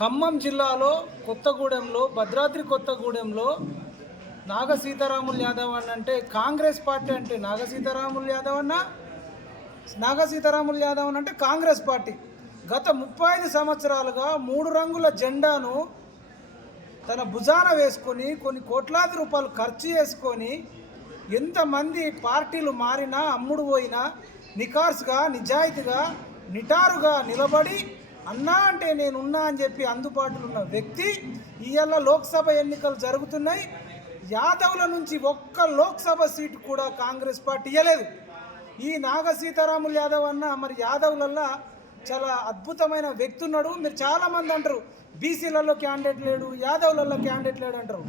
ఖమ్మం జిల్లాలో కొత్తగూడెంలో భద్రాద్రి కొత్తగూడెంలో నాగ సీతారాములు యాదవ్ అన్న అంటే కాంగ్రెస్ పార్టీ అంటే నాగ సీతారాములు యాదవ్ అంటే కాంగ్రెస్ పార్టీ గత 35 సంవత్సరాలుగా 3 రంగుల జెండాను తన భుజాన వేసుకొని కొన్ని కోట్లాది రూపాయలు ఖర్చు చేసుకొని ఎంతమంది పార్టీలు మారినా అమ్ముడు పోయినా నికార్స్గా నిజాయితీగా నిటారుగా నిలబడి అన్నా అంటే నేనున్నా అని చెప్పి అందుబాటులో ఉన్న వ్యక్తి ఇవాళ లోక్సభ ఎన్నికలు జరుగుతున్నాయి. యాదవ్ల నుంచి ఒక్క లోక్సభ సీటు కూడా కాంగ్రెస్ పార్టీ ఇవ్వలేదు. ఈ నాగ సీతారాములు యాదవ్ అన్న మరి యాదవ్లల్లో చాలా అద్భుతమైన వ్యక్తి ఉన్నాడు. మీరు చాలామంది అంటారు బీసీలలో క్యాండిడేట్ లేడు, యాదవ్లలో క్యాండిడేట్ లేడు అంటారు.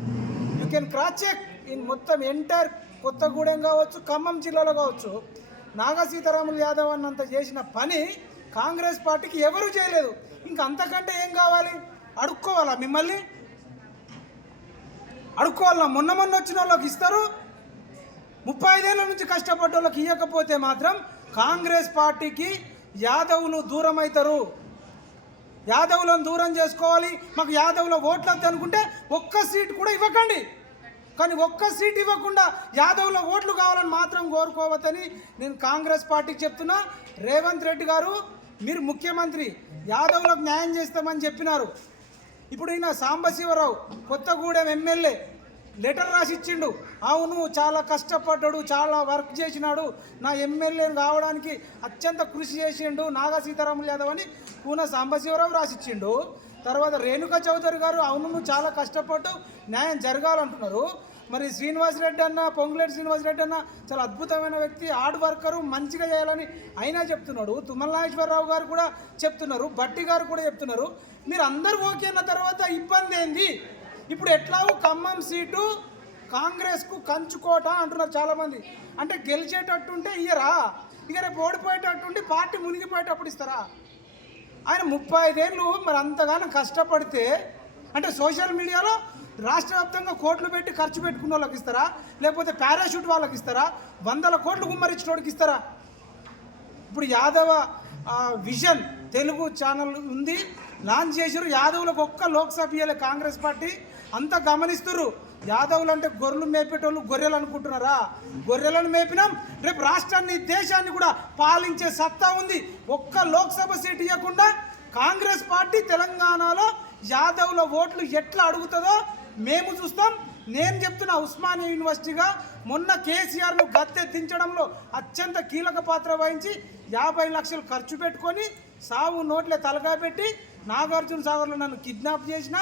You can cross check in మొత్తం ఎంటైర్ కొత్తగూడెం కావచ్చు, ఖమ్మం జిల్లాలో కావచ్చు. నాగ సీతారాములు యాదవ్ అన్నంత చేసిన పని కాంగ్రెస్ పార్టీకి ఎవరు చేయలేదు. ఇంకా అంతకంటే ఏం కావాలి? అడుక్కోవాలా? మిమ్మల్ని అడుక్కోవాలా? మొన్న వచ్చిన వాళ్ళకి ఇస్తారు, 35 ఏళ్ళ నుంచి కష్టపడ్డ వాళ్ళకి ఇవ్వకపోతే మాత్రం కాంగ్రెస్ పార్టీకి యాదవులు దూరం అవుతారు. యాదవులను దూరం చేసుకోవాలి. మాకు యాదవుల ఓట్లు వద్దు అనుకుంటే ఒక్క సీటు కూడా ఇవ్వకండి. కానీ ఒక్క సీట్ ఇవ్వకుండా యాదవ్ల ఓట్లు కావాలని మాత్రం కోరుకోవద్దని నేను కాంగ్రెస్ పార్టీకి చెప్తున్నా. రేవంత్ రెడ్డి గారు, మీరు ముఖ్యమంత్రి, యాదవ్లకు న్యాయం చేస్తామని చెప్పినారు. ఇప్పుడు ఈయన సాంబశివరావు కొత్తగూడెం ఎమ్మెల్యే లెటర్ రాసి ఇచ్చిండు. అవును, చాలా కష్టపడ్డాడు, చాలా వర్క్ చేసినాడు, నా ఎమ్మెల్యేని కావడానికి అత్యంత కృషి చేసిండు నాగ సీతారాములు యాదవ్ అని కూన సాంబశివరావు రాసిచ్చిండు. తర్వాత రేణుకా చౌదరి గారు, అవును నువ్వు చాలా కష్టపడ్డావు, న్యాయం జరగాలంటున్నారు. మరి శ్రీనివాసరెడ్డి అన్న, పొంగులేటి శ్రీనివాసరెడ్డి అన్న చాలా అద్భుతమైన వ్యక్తి, హార్డ్ వర్కరు, మంచిగా చేయాలని అయినా చెప్తున్నాడు. తుమ్మల నాగేశ్వరరావు గారు కూడా చెప్తున్నారు, భట్టి గారు కూడా చెప్తున్నారు. మీరు అందరూ ఓకే అన్న తర్వాత ఇబ్బంది ఏంది? ఇప్పుడు ఎట్లాగో ఖమ్మం సీటు కాంగ్రెస్కు కంచుకోట అంటున్నారు చాలామంది. అంటే గెలిచేటట్టుంటే ఇయ్యరా? ఇక రేపు ఓడిపోయేటట్టుండి పార్టీ మునిగిపోయేటప్పుడు ఇస్తారా? ఆయన 35 ఏళ్ళు మరి అంతగానో కష్టపడితే అంటే సోషల్ మీడియాలో రాష్ట్ర వ్యాప్తంగా కోట్లు పెట్టి ఖర్చు పెట్టుకున్న వాళ్ళకి ఇస్తారా? లేకపోతే పారాషూట్ వాళ్ళకి ఇస్తారా? 100 కోట్లు గుమ్మరించినోడికి ఇస్తారా? ఇప్పుడు యాదవ విజన్ తెలుగు ఛానల్ ఉంది, లాంచ్ చేసారు. యాదవులకు ఒక్క లోక్సభ ఇయ్యలే కాంగ్రెస్ పార్టీ. అంతా గమనిస్తున్నారు. యాదవులు అంటే గొర్రెలు మేపేటోళ్ళు గొర్రెలు అనుకుంటున్నారా? గొర్రెలను మేపినాం, రేపు రాష్ట్రాన్ని దేశాన్ని కూడా పాలించే సత్తా ఉంది. ఒక్క లోక్సభ సీటు ఇవ్వకుండా కాంగ్రెస్ పార్టీ తెలంగాణలో యాదవుల ఓట్లు ఎట్లా అడుగుతుందో మేము చూస్తాం. నేను చెప్తున్నా, ఉస్మానియా యూనివర్సిటీగా మొన్న కేసీఆర్ను గద్దెదించడంలో అత్యంత కీలక పాత్ర వహించి 50 లక్షలు ఖర్చు పెట్టుకొని సావు నోట్లే తలగా పెట్టి నాగార్జున సాగర్లో నన్ను కిడ్నాప్ చేసినా,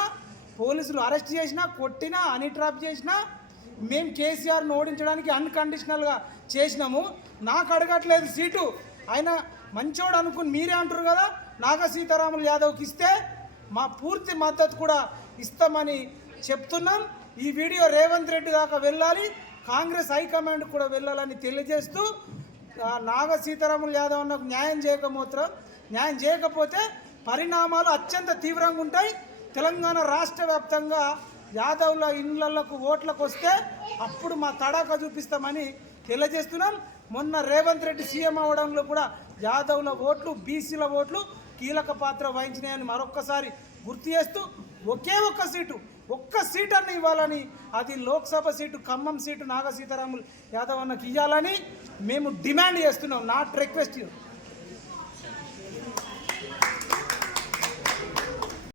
పోలీసులు అరెస్ట్ చేసినా, కొట్టినా, హనీ ట్రాప్ చేసినా, మేము కేసీఆర్ను ఓడించడానికి అన్కండిషనల్గా చేసినాము. నాకు అడగట్లేదు సీటు. ఆయన మంచోడు అనుకుని మీరే అంటారు కదా, నాగ సీతారాములు యాదవ్కి ఇస్తే మా పూర్తి మద్దతు కూడా ఇస్తామని చెప్తున్నాం. ఈ వీడియో రేవంత్ రెడ్డి దాకా వెళ్ళాలి, కాంగ్రెస్ హైకమాండ్ కూడా వెళ్ళాలని తెలియజేస్తూ, నాగ సీతారాములు యాదవ్ నాకు న్యాయం చేయకపోతే పరిణామాలు అత్యంత తీవ్రంగా ఉంటాయి. తెలంగాణ రాష్ట్ర వ్యాప్తంగా యాదవ్ల ఇళ్లకు ఓట్లకు వస్తే అప్పుడు మా తడాక చూపిస్తామని తెలియజేస్తున్నాం. మొన్న రేవంత్ రెడ్డి సీఎం అవడంలో కూడా యాదవ్ల ఓట్లు, బీసీల ఓట్లు కీలక పాత్ర వహించినాయని మరొక్కసారి గుర్తు చేస్తూ, ఒకే ఒక్క సీట్ అన్న ఇవ్వాలని, అది లోక్సభ సీటు ఖమ్మం సీటు నాగ సీతారాములు యాదవ్ అన్నకి ఇవ్వాలని మేము డిమాండ్ చేస్తున్నాం. Not request.